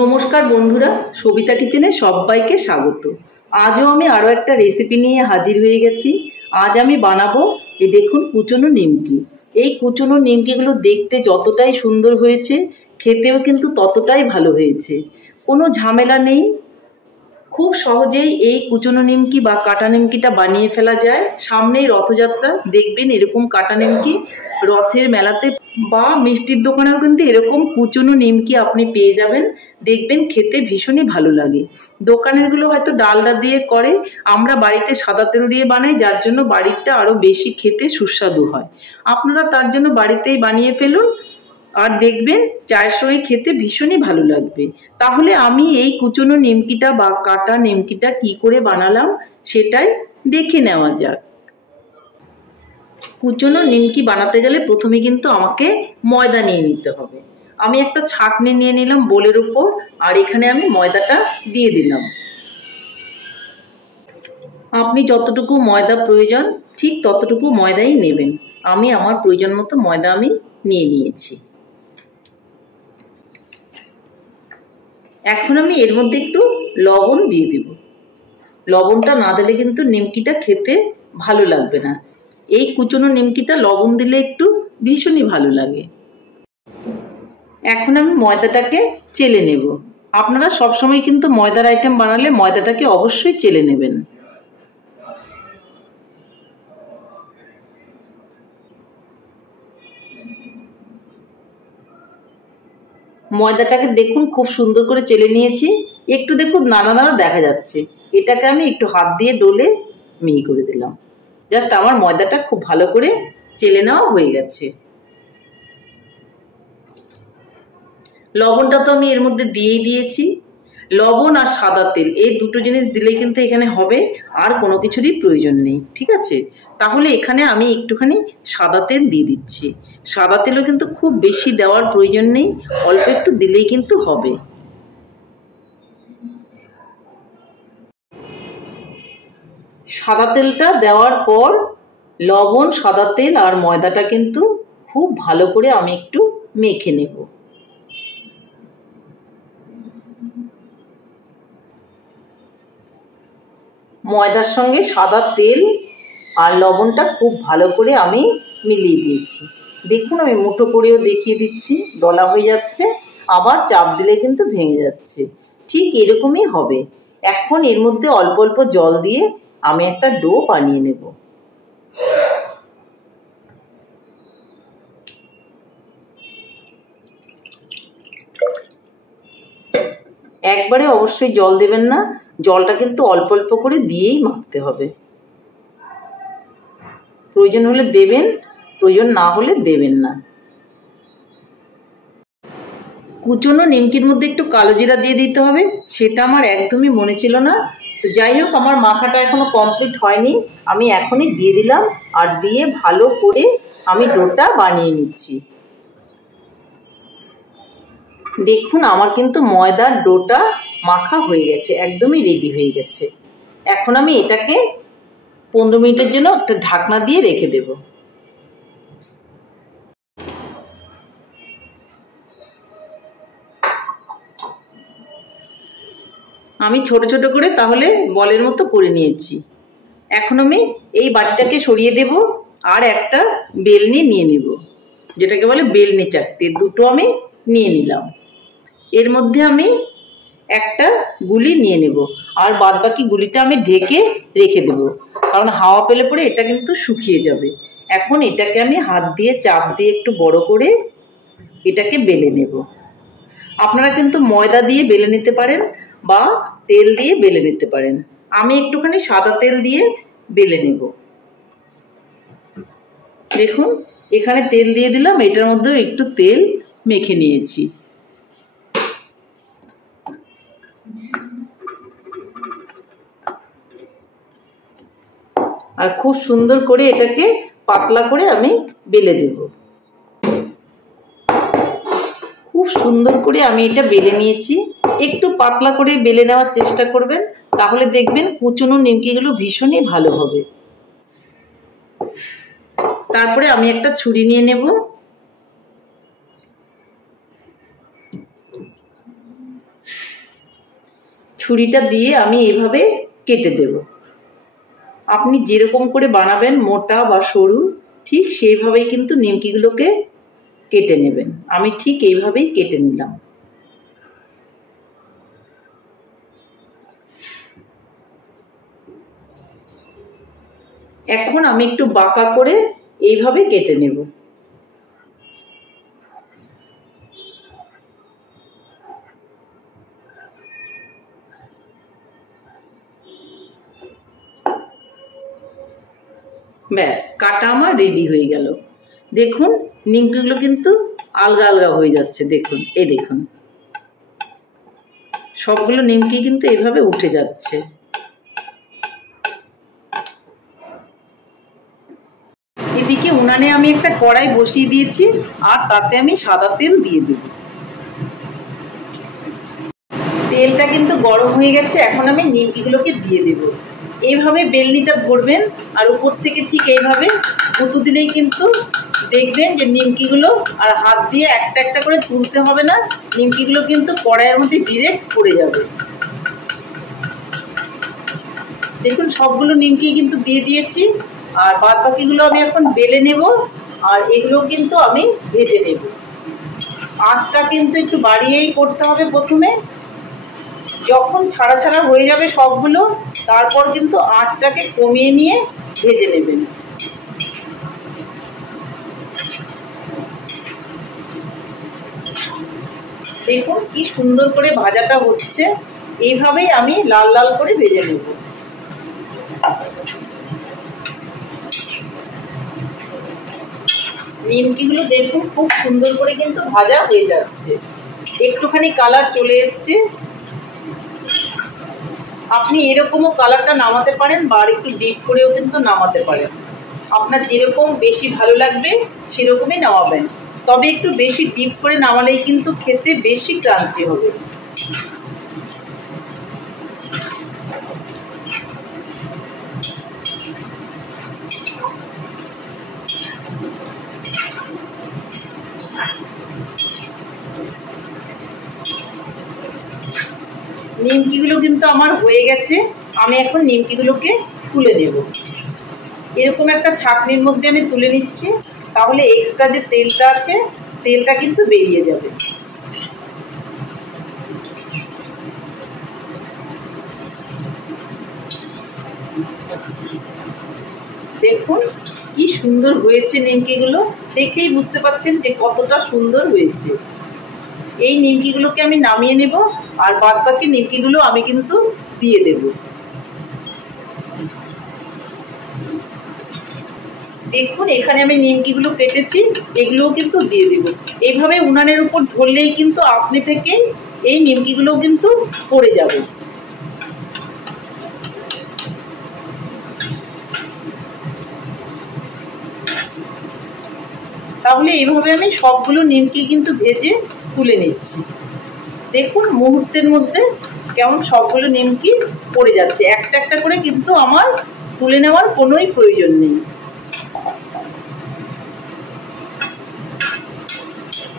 নমস্কার বন্ধুরা, সবিতা কিচেনে সবাইকে স্বাগত। আজও আমি আরও একটা রেসিপি নিয়ে হাজির হয়ে গেছি। আজ আমি বানাবো এই দেখুন কুচনো নিমকি। এই কুচনো নিমকিগুলো দেখতে যতটাই সুন্দর হয়েছে, খেতেও কিন্তু ততটাই ভালো হয়েছে। কোনো ঝামেলা নেই, খুব সহজেই এই কুচনো নিমকি বা কাটা নিমকিটা বানিয়ে ফেলা যায়। সামনেই রথযাত্রা, দেখবেন এরকম কাটা নিমকি রথের মেলাতে বা মিষ্টির দোকানেও কিন্তু এরকম কুচনো নিমকি আপনি পেয়ে যাবেন। দেখবেন খেতে ভীষণই ভালো লাগে। দোকানেরগুলো হয়তো ডালডা দিয়ে করে, আমরা বাড়িতে সাদা তেল দিয়ে বানাই, যার জন্য বাড়িরটা আরও বেশি খেতে সুস্বাদু হয়। আপনারা তার জন্য বাড়িতেই বানিয়ে ফেলুন, আর দেখবেন চায়ের সঙ্গে খেতে ভীষণই ভালো লাগবে। তাহলে আমি এই কুচনো নিমকিটা বা কাটা নিমকিটা কি করে বানালাম সেটাই দেখে নেওয়া যাক। কুচনো নিমকি বানাতে গেলে প্রথমে কিন্তু আমাকে ময়দা নিয়ে নিতে হবে। আমি একটা ছাঁকনি নিয়ে নিলাম বোলের উপর, আর এখানে আমি ময়দাটা দিয়ে দিলাম। আপনি যতটুকু ময়দা প্রয়োজন ঠিক ততটুকু ময়দাই নেবেন। আমি আমার প্রয়োজন মতো ময়দা আমি নিয়ে নিয়েছি। এখন আমি এর মধ্যে একটু লবণ দিয়ে দেব। লবণটা না দিলে কিন্তু নিমকিটা খেতে ভালো লাগবে না। এই কুচনো নিমকিটা লবণ দিলে একটু ভীষণই ভালো লাগে। এখন আমি ময়দাটাকে চেলে নেব। আপনারা সবসময় কিন্তু ময়দার আইটেম বানালে ময়দাটাকে অবশ্যই চেলে নেবেন। ময়দাটাকে দেখুন খুব সুন্দর করে চেলে নিয়েছি। একটু দেখুন নানা নানা দেখা যাচ্ছে, এটাকে আমি একটু হাত দিয়ে ডলে মিহি করে দিলাম। জাস্ট আমার ময়দাটা খুব ভালো করে চেলে নেওয়া হয়ে গেছে। লবণটা তো আমি এর মধ্যে দিয়েই দিয়েছি। লবণ আর সাদা তেল এই দুটো জিনিস দিলেই কিন্তু এখানে হবে, আর কোনো কিছুরই প্রয়োজন নেই। ঠিক আছে, তাহলে এখানে আমি একটুখানি সাদা তেল দিয়ে দিচ্ছি। সাদা তেলও কিন্তু খুব বেশি দেওয়ার প্রয়োজন নেই, অল্প একটু দিলেই কিন্তু হবে। সাদা তেলটা দেওয়ার পর লবণ, সাদা তেল আর ময়দাটা কিন্তু খুব ভালো করে আমি একটু মেখে নেব। ময়দার সঙ্গে সাদা তেল আর লবণটা খুব ভালো করে আমি মিলিয়ে দিয়েছি। দেখুন আমি মুঠো করেও দেখিয়ে দিচ্ছি, দলা হয়ে যাচ্ছে, আবার চাপ দিলে কিন্তু ভেঙে যাচ্ছে। ঠিক এরকমই হবে। এখন এর মধ্যে অল্প অল্প জল দিয়ে আমি একটা ডো বানিয়ে নেব। একবারে অবশ্যই জল দেবেন না, জলটা কিন্তু অল্প অল্প করে দিয়েই মাখতে হবে। প্রয়োজন হলে দেবেন, প্রয়োজন না হলে দেবেন না। কুচনো নিমকির মধ্যে একটু কালো জিরা দিয়ে দিতে হবে, সেটা আমার একদমই মনে ছিল না। তো যাই হোক, আমার মাখাটা এখনো কমপ্লিট হয়নি, আমি এখনই দিয়ে দিলাম। আর দিয়ে ভালো করে আমি ডোটা বানিয়ে নিচ্ছি। দেখুন আমার কিন্তু ময়দার ডোটা মাখা হয়ে গেছে, একদমই রেডি হয়ে গেছে। এখন আমি এটাকে 15 মিনিটের জন্য একটা ঢাকনা দিয়ে রেখে দেব। আমি ছোট ছোট করে তাহলে বলের মতো করে নিয়েছি। এখন আমি এই বাটিটাকে সরিয়ে দেব, আর একটা বেলনি নিয়ে নেব, যেটাকে বলে বেলনি চাকতি। দুটো আমি নিয়ে নিলাম। এর মধ্যে আমি একটা গুলি নিয়ে নেব, আর বাদ বাকি গুলিটা আমি ঢেকে রেখে দেব, কারণ হাওয়া পেলে পরে এটা কিন্তু শুকিয়ে যাবে। এখন এটাকে আমি হাত দিয়ে চাপ দিয়ে একটু বড় করে এটাকে বেলে নেব। আপনারা কিন্তু ময়দা দিয়ে বেলে নিতে পারেন বা তেল দিয়ে বেলে নিতে পারেন। আমি একটুখানি সাদা তেল দিয়ে বেলে নেব। দেখুন এখানে তেল দিয়ে দিলাম, এটার মধ্যেও একটু তেল মেখে নিয়েছি। আর খুব সুন্দর করে এটাকে পাতলা করে আমি বেলে দেব। খুব সুন্দর করে আমি এটা বেলে নিয়েছি। একটু পাতলা করে বেলে নেওয়ার চেষ্টা করবেন, তাহলে দেখবেন কুচনো নিমকিগুলো ভীষণই ভালো হবে। তারপরে আমি একটা ছুরি নিয়ে নেব। ছুরিটা দিয়ে আমি এইভাবে কেটে দেব। আপনি যেরকম করে বানাবেন, মোটা বা সরু, ঠিক সেইভাবেই কিন্তু নিমকিগুলোকে কেটে নেবেন। আমি ঠিক এইভাবেই কেটে নিলাম। এখন আমি একটু বাঁকা করে এইভাবে কেটে নেব। ব্যাস, কাটা আমার রেডি হয়ে গেল। দেখুন নিমকিগুলো কিন্তু আলগা আলগা হয়ে যাচ্ছে। দেখুন, এই দেখুন সবগুলো নিমকি কিন্তু এভাবে উঠে যাচ্ছে। এদিকে উনানে আমি একটা কড়াই বসিয়ে দিয়েছি, আর তাতে আমি সাদা তেল দিয়ে দেব। তেলটা কিন্তু গরম হয়ে গেছে। এখন আমি নিমকিগুলোকে দিয়ে দেব। এইভাবে বেলনিটা ধরবেন আর উপর থেকে ঠিক এইভাবে গুঁতো দিলেই কিন্তু দেখবেন যে নিমকিগুলো, আর হাত দিয়ে একটা একটা করে তুলতে হবে না, নিমকিগুলো কিন্তু কড়াইয়ের মধ্যে ডিরেক্ট পড়ে যাবে। দেখুন সবগুলো নিমকি কিন্তু দিয়ে দিয়েছি, আর বাদ বাকিগুলো আমি এখন বেলে নেব, আর এগুলো কিন্তু আমি ভেজে নেব। আঁচটা কিন্তু একটু বাড়িয়েই করতে হবে প্রথমে। যখন ছাড়া ছাড়া হয়ে যাবে সবগুলো, তারপর কিন্তু আঁচটাকে কমিয়ে নিয়ে ভেজে নেবেন। দেখুন কি সুন্দর করে ভাজাটা হচ্ছে। এইভাবেই আমি লাল লাল করে ভেজে নেব। নিমকিগুলো দেখুন খুব সুন্দর করে কিন্তু ভাজা হয়ে যাচ্ছে। একটুখানি কালার চলে এসছে। আপনি এরকমও কালারটা নামাতে পারেন, বা একটু ডিপ করেও কিন্তু নামাতে পারেন। আপনার যেরকম বেশি ভালো লাগবে সেরকমই নামাবেন। তবে একটু বেশি ডিপ করে নামালেই কিন্তু খেতে বেশি ক্রাঞ্চি হবে। নিমকিগুলো কিন্তু আমার হয়ে গেছে। আমি এখন নিমকিগুলোকে তুলে নেব। এরকম একটা ছাঁকনির মধ্যে আমি তুলে নিচ্ছি, তাহলে এক্সট্রা যে তেলটা আছে তেলটা কিন্তু বেরিয়ে যাবে। দেখুন কি সুন্দর হয়েছে নিমকিগুলো। দেখেই বুঝতে পারছেন যে কতটা সুন্দর হয়েছে। এই নিমকিগুলোকে আমি নামিয়ে নেব, আর বাদ বাকি নিমকিগুলো আমি কিন্তু দিয়ে দেব। দেখুন এখানে আমি নিমকিগুলো কেটেছি, এগুলোও কিন্তু দিয়ে দেব। এইভাবে উনানের উপর ধরলেই কিন্তু আপনি থেকে এই নিমকিগুলো কিন্তু পড়ে যাবে। তাহলে এইভাবে আমি সবগুলো নিমকি কিন্তু ভেজে তুলে নিচ্ছি। দেখুন মুহূর্তের মধ্যে কেমন সবগুলো নিমকি পড়ে যাচ্ছে। একটা একটা করে কিন্তু আমার তুলে নেওয়ার কোনোই প্রয়োজন নেই।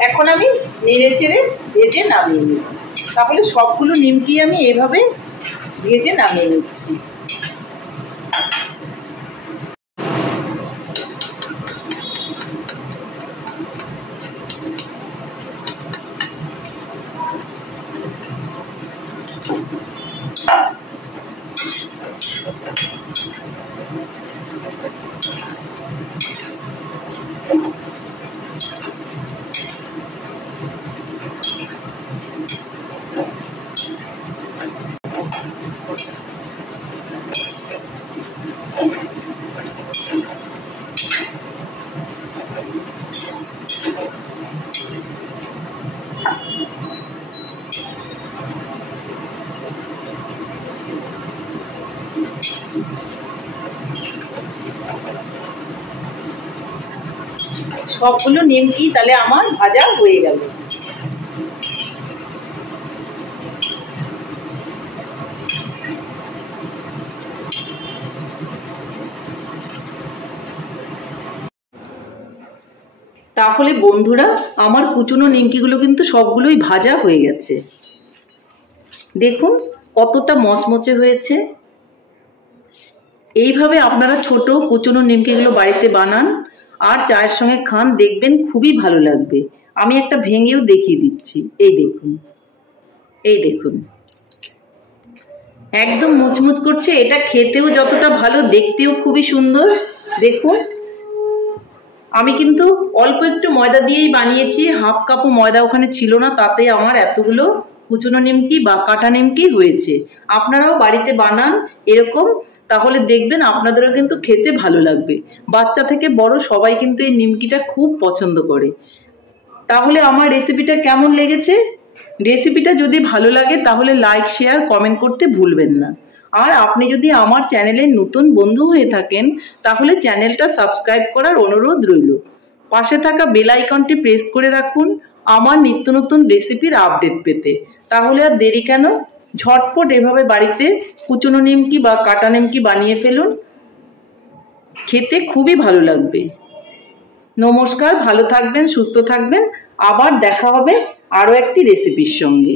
এখন আমি নেড়ে চেড়ে ভেজে নামিয়ে নেব। তাহলে সবগুলো নিমকি আমি এভাবে ভেজে নামিয়ে নিচ্ছি। সবগুলো নিমকি তাহলে আমার ভাজা হয়ে গেল। তাহলে বন্ধুরা আমার কুচনো নিমকিগুলো কিন্তু সবগুলোই ভাজা হয়ে গেছে। দেখুন কতটা মচমচে হয়েছে। এইভাবে আপনারা ছোট কুচনো নিমকিগুলো বাড়িতে বানান আর চায়ের সঙ্গে খান, দেখবেন খুবই ভালো লাগবে। আমি একটা ভেঙেও দেখিয়ে দিচ্ছি। এই দেখুন, এই দেখুন, একদম মুচমুচ করছে। এটা খেতেও যতটা ভালো, দেখতেও খুবই সুন্দর। দেখুন, আমি কিন্তু অল্প একটু ময়দা দিয়েই বানিয়েছি, হাফ কাপও ময়দা ওখানে ছিল না, তাতে আমার এতগুলো কুচনো নিমকি বা কাটা নিমকি হয়েছে। আপনারাও বাড়িতে বানান এরকম, তাহলে দেখবেন আপনাদেরও কিন্তু খেতে ভালো লাগবে। বাচ্চা থেকে বড় সবাই কিন্তু এই নিমকিটা খুব পছন্দ করে। তাহলে আমার রেসিপিটা কেমন লেগেছে? রেসিপিটা যদি ভালো লাগে তাহলে লাইক, শেয়ার, কমেন্ট করতে ভুলবেন না। আর আপনি যদি আমার চ্যানেলের নতুন বন্ধু হয়ে থাকেন তাহলে চ্যানেলটা সাবস্ক্রাইব করার অনুরোধ রইল। পাশে থাকা বেল আইকনটি প্রেস করে রাখুন আমার নিত্য নতুন রেসিপির আপডেট পেতে। তাহলে আর দেরি কেন, ঝটপট এভাবে বাড়িতে কুচনো নিমকি বা কাটা নিমকি বানিয়ে ফেলুন, খেতে খুবই ভালো লাগবে। নমস্কার, ভালো থাকবেন, সুস্থ থাকবেন। আবার দেখা হবে আরও একটি রেসিপির সঙ্গে।